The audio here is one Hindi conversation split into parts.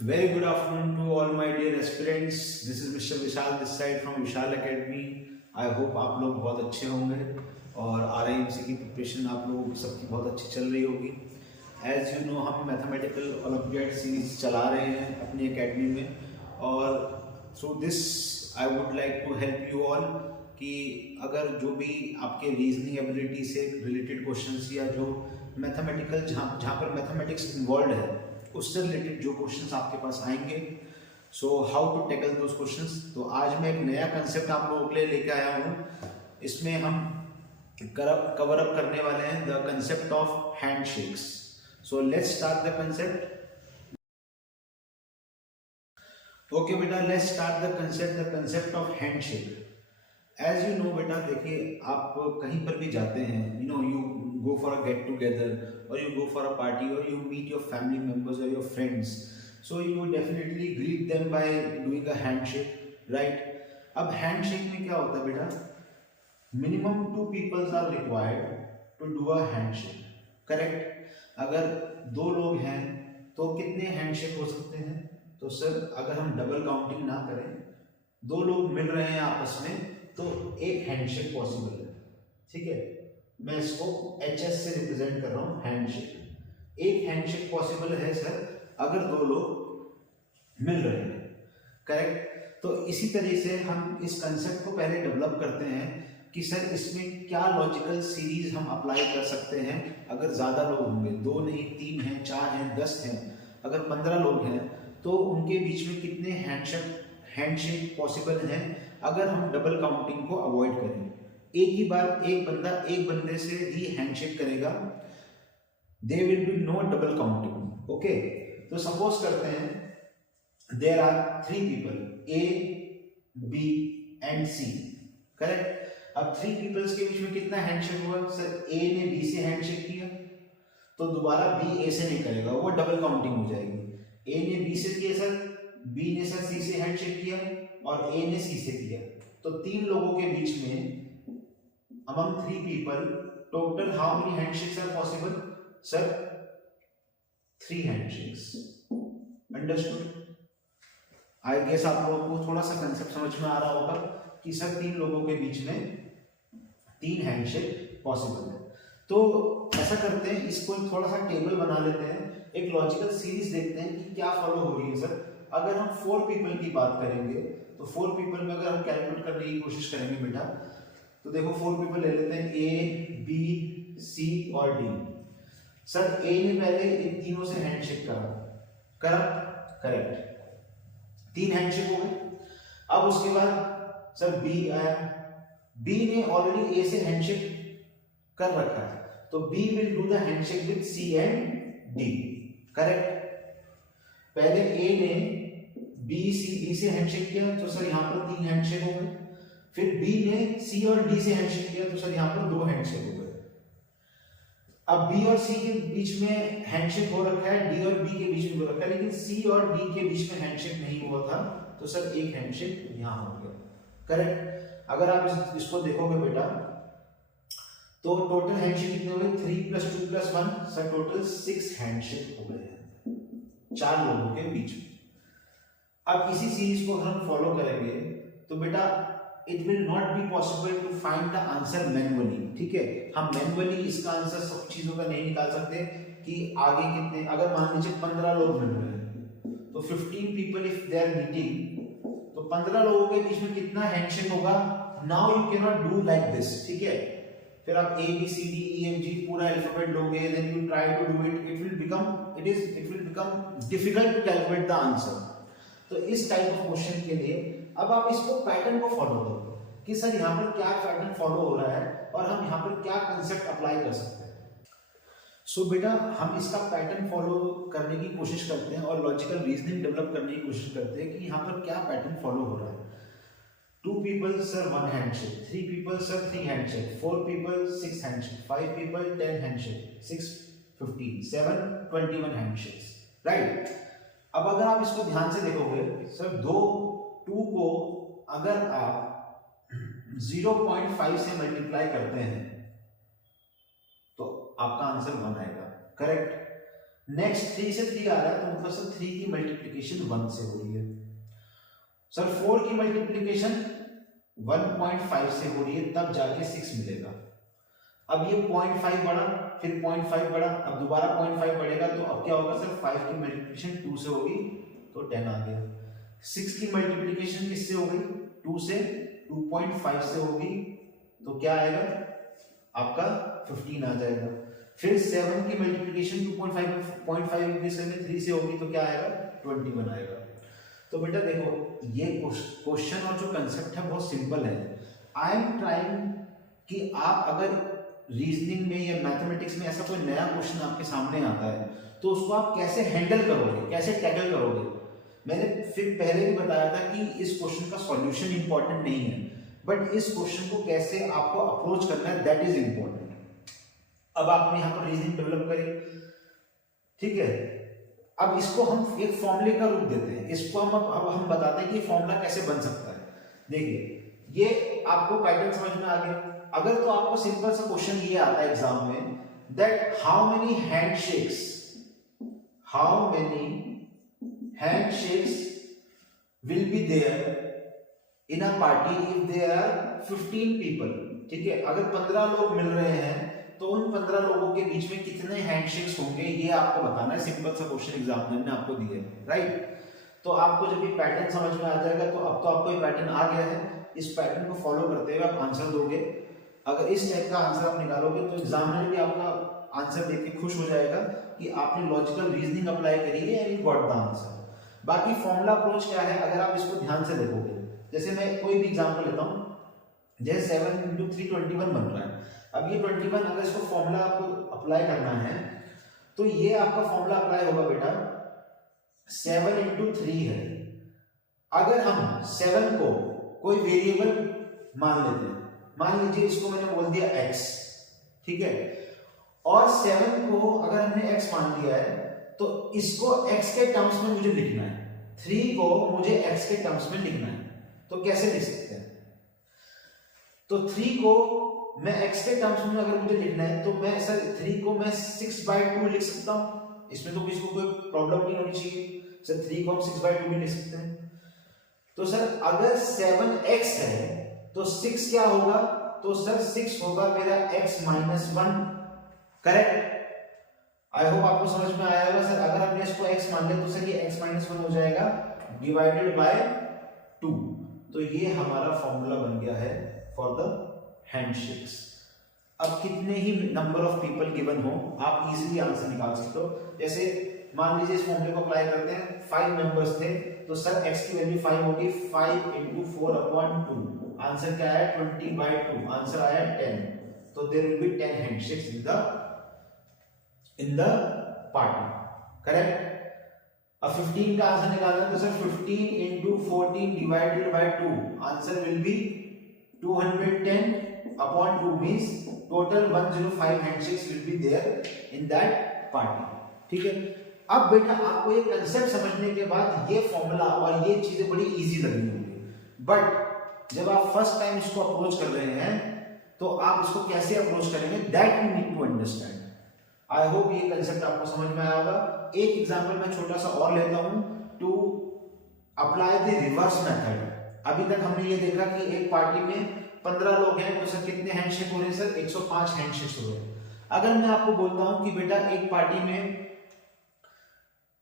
Very good afternoon to all my dear aspirants. This is Mr. Vishal this side from Vishal Academy. I hope आप लोग बहुत अच्छे होंगे और RIMC की प्रिपरेशन आप लोग सबकी बहुत अच्छी चल रही होगी। एज यू नो हम मैथमेटिकल ओलंपियाड सीरीज चला रहे हैं अपनी एकेडमी में और through this I would like to help you all कि अगर जो भी आपके रीजनिंग एबिलिटी से रिलेटेड क्वेश्चंस या जो मैथमेटिकल जहाँ पर मैथमेटिक्स इन्वॉल्व है उससे रिलेटेड जो क्वेश्चंस आपके पास आएंगे, so how to tackle those questions. तो आज मैं एक नया कंसेप्ट आप लोगों के लिए लेके आया हूँ। इसमें हम कवर अप करने वाले हैं the concept of handshakes. So let's start the concept. Okay बेटा, let's start the concept of handshake. As you know बेटा, देखिए आप कहीं पर भी जाते हैं, you go for a get together or you go for a party or you meet your family members or your friends, so you definitely greet them by doing a handshake, right? अब handshake में क्या होता है बेटा, minimum 2 people are required to do a handshake, correct? अगर 2 लोग हैं तो कितने हैंडशेक हो सकते हैं? तो सर अगर हम डबल काउंटिंग ना करें, 2 लोग मिल रहे हैं आपस में तो एक हैंडशेक पॉसिबल है, ठीक है? मैं इसको HS से रिप्रेजेंट कर रहा हूँ, हैंडशेक। एक हैंडशेक पॉसिबल है सर अगर 2 लोग मिल रहे हैं, करेक्ट? तो इसी तरह से हम इस कंसेप्ट को पहले डेवलप करते हैं कि सर इसमें क्या लॉजिकल सीरीज हम अप्लाई कर सकते हैं अगर ज़्यादा लोग होंगे, 2 नहीं 3 हैं, 4 हैं, 10 हैं, अगर 15 लोग हैं तो उनके बीच में कितने हैंडशेक पॉसिबल हैं अगर हम डबल काउंटिंग को अवॉइड करें। एक ही बार एक बंदा एक बंदे से ही हैंडशेक करेगा, there will be no double counting, okay? तो सपोज करते हैं there are 3 people A, B and C, correct? अब 3 पीपल्स के बीच में कितना हैंडशेक हुआ? सर A ने B से हैंडशेक किया तो दोबारा B A से नहीं करेगा, वो डबल काउंटिंग हो जाएगी। A ने B से किया सर, B ने सर C से हैंडशेक किया और A ने C से किया, तो 3 लोगों के बीच में among 3 people total how many handshakes are possible? Sir 3 handshakes. Understood? I guess आप लोगों को थोड़ा सा कंसेप्ट समझ में आ रहा होगा कि सर 3 लोगों के बीच में 3 हैंडशेक पॉसिबल है। तो ऐसा करते हैं, इसको थोड़ा सा टेबल बना लेते हैं, एक लॉजिकल सीरीज देखते हैं कि क्या फॉलो हो रही है। सर अगर हम 4 पीपल की बात करेंगे तो 4 पीपल में अगर हम कैलकुलेट करने की कोशिश करेंगे बेटा, तो देखो 4 पीपल ले लेते हैं, A, B, C और D। सर A ने पहले इन तीनों से हैंडशेक करा, करेक्ट, 3 हैंडशेक हो गए। अब उसके बाद सर B आया, B ने ऑलरेडी A से हैंडशेक कर रखा है तो B will do the handshake with C and D, correct? पहले A ने D से हैंडशेक किया तो सर यहाँ पर 3 हैंडशेक हो गए, फिर B ने C और D से हैंडशेक किया तो सर यहाँ पर 2 हैंडशेक हो गए। अब B और C के बीच में हैंडशेक हो रखा है, D और B के बीच में हो रखा है, लेकिन C और D के बीच में हैंडशेक नहीं हुआ था तो सर एक हैंडशेक यहाँ हो गया, करेक्ट? अगर आप इसको देखोगे बेटा तो टोटल हैंडशेक कितने हो गए? 3 + 2 + 1, सर टोटल 6 हैंडशेक हो गए हैं 4 लोगों के बीच में। अब इसी सीरीज को अगर हम फॉलो करेंगे तो बेटा it will not be possible to find the answer manually, ठीक है? हम मैनुअली इसका आंसर सब चीजों का नहीं निकाल सकते कि आगे कितने, अगर मान लीजिए 15 लोग मिल रहे हैं तो 15 people if they are meeting, तो 15 लोगों के बीच में कितना हैंडशेक होगा? Now you can not do like this, ठीक है? फिर आप A B C D E F G पूरा अल्फाबेट लोगे, then you try to do it, it will become difficult to calculate the answer. तो इस टाइप ऑफ क्वेश्चन के लिए अब आप इसको पैटर्न को फॉलो करो कि सर यहाँ पर क्या पैटर्न फॉलो हो रहा है और हम यहाँ पर क्या कंसेप्ट अप्लाई कर सकते हैं। सो बेटा हम इसका पैटर्न फॉलो करने की कोशिश करते हैं और लॉजिकल रीजनिंग डेवलप करने की कोशिश करते हैं कि यहाँ पर क्या पैटर्न फॉलो हो रहा है। 2 people sir 1 handshake, 3 people sir 3 handshake, 4 people 6 handshake, 5 people 10 handshake, 6 15, 7 21 handshakes, right? अब अगर आप इसको ध्यान से देखोगे सर 2 को अगर आप 0.5 से मल्टीप्लाई करते हैं तो आपका आंसर 1 आएगा, करेक्ट? नेक्स्ट 3 से 3 आ रहा है, तो मतलब सर 3 की मल्टीप्लीकेशन 1 से हो रही है। सर 4 की मल्टीप्लीकेशन 1.5 से हो रही है, तब जाके 6 मिलेगा। अब ये 0.5 बढ़ा, फिर 0.5 बढ़ा, अब दोबारा 0.5 बढ़ेगा, तो अब क्या होगा सर 5 की मल्टीप्लीकेशन 2 से होगी तो 10 आ गया। 6 की मल्टीप्लीकेशन किससे हो गई? 2 से, 2.5 से होगी तो क्या आएगा आपका 15 आ जाएगा। फिर 7 की मल्टीप्लीकेशन 2.5 इंक्रीज करके 3 से होगी तो क्या आएगा 21 आएगा। तो बेटा देखो ये क्वेश्चन और जो कंसेप्ट है बहुत सिंपल है। आई एम ट्राइंग कि आप अगर रीजनिंग में या मैथमेटिक्स में ऐसा कोई नया क्वेश्चन आपके सामने आता है तो उसको आप कैसे हैंडल करोगे, कैसे टैकल करोगे। मैंने फिर पहले भी बताया था कि इस क्वेश्चन का सॉल्यूशन इंपॉर्टेंट नहीं है, बट इस क्वेश्चन को कैसे आपको अप्रोच करना है दैट इज इंपॉर्टेंट। अब आपने यहाँ पर रीजनिंग डेवलप करी, ठीक है। अब इसको हम एक फॉर्मूले का रूप देते हैं, इसको अब हम बताते हैं कि फॉर्मूला कैसे बन सकता है। देखिए ये आपको पैटर्न समझ में आ गया। अगर तो आपको सिंपल सा क्वेश्चन ये आता है एग्जाम में that how many handshakes will be there in a party if there are 15 people, ठीक है। अगर 15 लोग मिल रहे हैं तो उन 15 लोगों के बीच में कितने हैंडशेक्स होंगे ये आपको बताना है। सिंपल सा क्वेश्चन एग्जामिनर ने आपको दिया है, राइट। तो आपको जब ये पैटर्न समझ में आ जाएगा तो अब तो आपको ये पैटर्न आ गया है, इस पैटर्न को फॉलो करते हुए आप आंसर दोगे। अगर इस टाइप का आंसर आप निकालोगे तो एग्जामिनर भी आपका आंसर देख के खुश हो जाएगा कि आपने लॉजिकल रीजनिंग अप्लाई करी है and you got the answer. बाकी फॉर्मूला अप्रोच क्या है अगर आप इसको ध्यान से देखोगे, जैसे मैं कोई भी एग्जांपल लेता हूं, जैसे 7 × 3 21 बन रहा है। अब ये 21 अगर इसको फॉर्मूला आपको अप्लाई करना है तो ये आपका फॉर्मूला अप्लाई होगा बेटा 7 × 3 है। अगर हम 7 को कोई वेरिएबल मान लेते हैं, मान लीजिए इसको मैंने बोल दिया x, ठीक है, और 7 को अगर हमने x मान लिया है तो इसको x के टर्म्स में मुझे लिखना है, 3 को मुझे x के टर्म्स में लिखना है। तो कैसे लिख सकते हैं? तो 3 को मैं x के टर्म्स में अगर मुझे लिखना है तो मैं सर 3 को मैं 6/2 लिख सकता हूं, इसमें तो किसी को कोई प्रॉब्लम नहीं होनी चाहिए। सर 3 को हम 6/2 भी लिख सकते हैं। तो सर अगर 7x है तो 6 क्या होगा? तो सर 6 होगा मेरा x - 1, करेक्ट। आई होप आपको समझ में आया होगा। सर अगर हमने इसको x मान लिया तो सर ये x - 1 हो जाएगा डिवाइडेड बाय 2। तो ये हमारा फॉर्मूला बन गया है फॉर द हैंडशेक्स। अब कितने ही नंबर ऑफ पीपल गिवन हो आप इजीली आंसर निकाल सकते हो। जैसे मान लीजिए इस फॉर्मूले को अप्लाई करते हैं, 5 मेंबर्स थे तो सर x की वैल्यू 5 होगी, 5 × 4/2, आंसर क्या आया 20/2, आंसर आया 10। तो there will be 10 handshakes in the party, correct. अब 15 का आंसर निकालना है तो sir 15 × 14 divided by 2, answer will be 210/2 means total 105 handshakes will be there in that party, ठीक है। अब बेटा आपको ये कंसेप्ट समझने के बाद ये फॉर्मूला और ये चीजें बड़ी इजी लग रही होंगी, बट जब आप फर्स्ट टाइम इसको अप्रोच कर रहे हैं तो आप इसको कैसे अप्रोच करेंगे that you need to understand. I hope ये कंसेप्ट आपको समझ में आया होगा। एक एग्जांपल मैं छोटा सा और लेता हूं to apply the reverse method. अभी तक हमने ये देखा कि एक पार्टी में 15 लोग हैं तो सर कितने हैंडशेक हो रहे हैं? सर 105 हैंडशेक्स हो रहे हैं। अगर मैं आपको बोलता हूं कि बेटा एक पार्टी में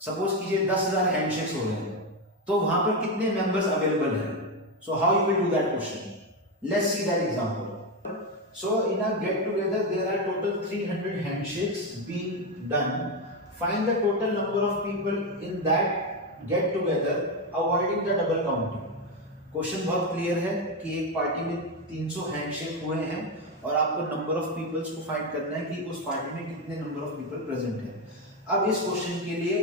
सपोज कीजिए 10,000 हैंडशेक्स हो रहे हैं तो वहां पर कितने मेंबर्स अवेलेबल हैं? So how you will do that question? Let's see that example. So in a get together there are total 300 handshakes being done. Find the total number of people in that get together avoiding the double counting. Question बहुत क्लियर है कि एक पार्टी में 300 हैंडशेक हुए हैं और आपको नंबर ऑफ पीपल्स को फाइंड करना है कि उस पार्टी में कितने नंबर ऑफ पीपल प्रेजेंट है। अब इस क्वेश्चन के लिए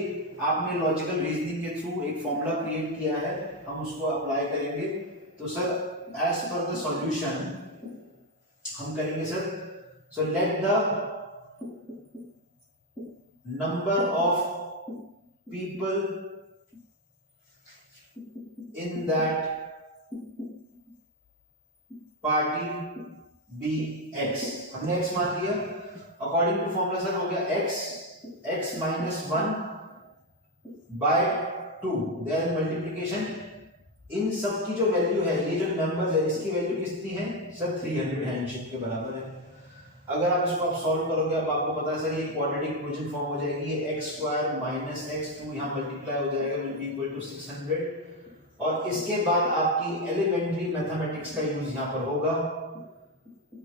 आपने लॉजिकल रीजनिंग के थ्रू एक फॉर्मूला क्रिएट किया है, हम उसको अप्लाई करेंगे। तो sir as per the solution हम करेंगे sir, so let the number of people in that party be x। हमने x मान लिया, अकॉर्डिंग टू फॉर्मूला सर हो गया x x minus 1 by 2, then multiplication. इन सब की जो वैल्यू है, ये जो नंबर्स है इसकी वैल्यू कितनी है सर 300 हैंडशिप के बराबर है। अगर आप इसको आप सॉल्व करोगे, अब आपको पता है सर ये क्वाड्रेटिक इक्वेशन फॉर्म हो जाएगी, ये x स्क्वायर माइनस x2 यहाँ मल्टीप्लाई हो जाएगा, विल बी इक्वल टू 600। और इसके बाद आपकी एलिमेंट्री मैथमेटिक्स का यूज यहाँ पर होगा,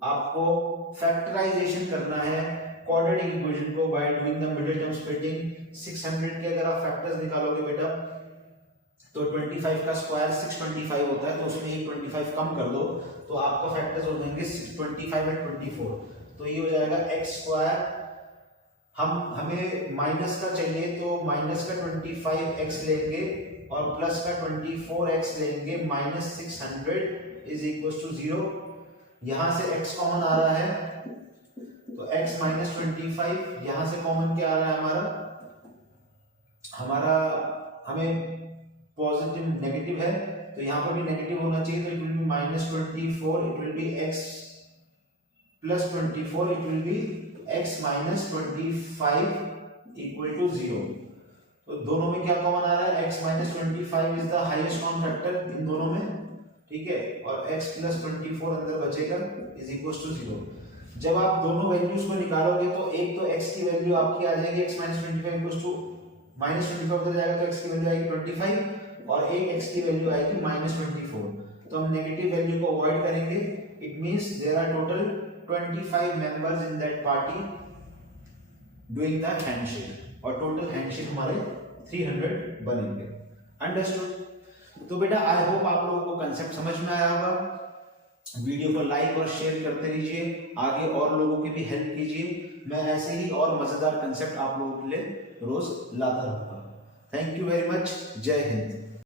आपको फैक्टराइजेशन करना है क्वाड्रेटिक इक्वेशन को by doing the middle term splitting. 600 के अगर आप फैक्टर्स निकालोगे बेटा तो 25 का स्क्वायर 625 होता है, तो उसमें एक 25 कम कर दो तो आपका फैक्टर्स हो जाएंगे 625 एंड 24, तो ये हो जाएगा x स्क्वायर। हमें माइनस का चाहिए तो माइनस का 25x लेंगे और प्लस का 24x लेंगे, माइनस 600 इज इक्वल टू 0। यहां से x कॉमन आ रहा है तो x माइनस 25, यहां से कॉमन क्या आ रहा है हमारा हमें पॉजिटिव नेगेटिव है तो यहाँ पर भी नेगेटिव होना चाहिए, तो it will be minus 24, it will be x plus 24, it will be x minus 25 equal to 0। तो दोनों में क्या कॉमन आ रहा है, x minus 25 is the highest common factor in दोनों में, ठीक है, और x प्लस 24 अंदर बचेगा इज इक्वल टू 0। जब आप दोनों वैल्यूज को निकालोगे तो एक तो x की वैल्यू आपकी आ जाएगी x minus 25 equal to minus 25 उधर जाएगा तो x की वैल्यू आएगी 25 और एक x की वैल्यू आएगी माइनस 24, तो हम नेगेटिव वैल्यू को अवॉइड करेंगे। It means there are total 25 members in that party doing the handshake और टोटल हैंडशेक हमारे 300 बनेंगे। अंडरस्टूड? तो बेटा आई होप आप लोगों को कांसेप्ट समझ में आया होगा। वीडियो को लाइक और शेयर करते रहिए, आगे और लोगों की भी हेल्प कीजिए, मैं ऐसे ही और मजेदार कांसेप्ट आप लोगों के लिए रोज लाता रहूंगा। थैंक यू वेरी मच, जय हिंद।